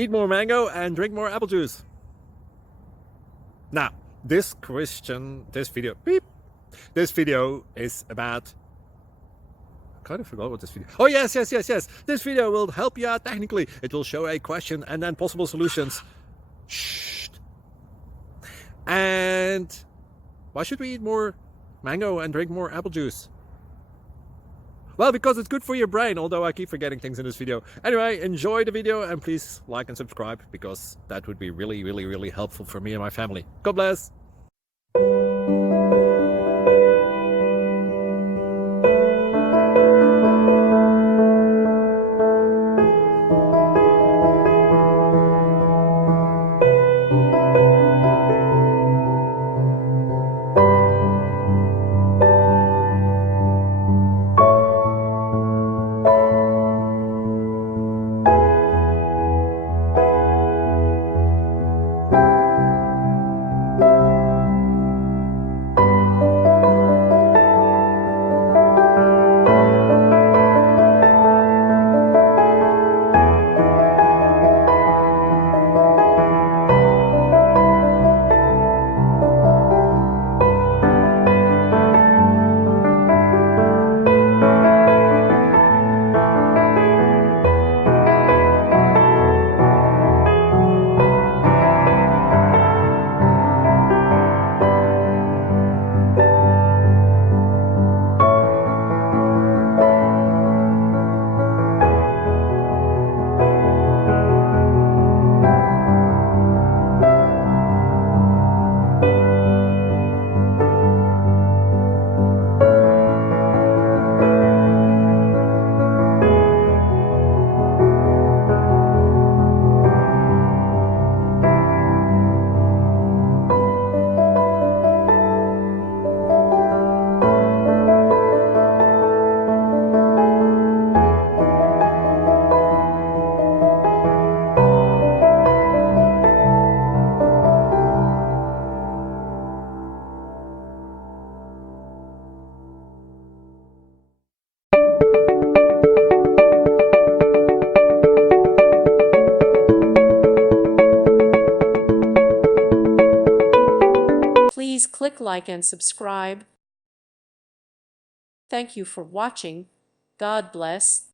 Eat more mango and drink more apple juice. Now, this video is about... I kind of forgot what this video... Oh, yes. This video will help you out technically. It will show a question and then possible solutions. Shh. And why should we eat more mango and drink more apple juice? Well, because it's good for your brain, although I keep forgetting things in this video. Anyway, enjoy the video and please like and subscribe, because that would be really helpful for me and my family. God bless! Please click like and subscribe. Thank you for watching. God bless.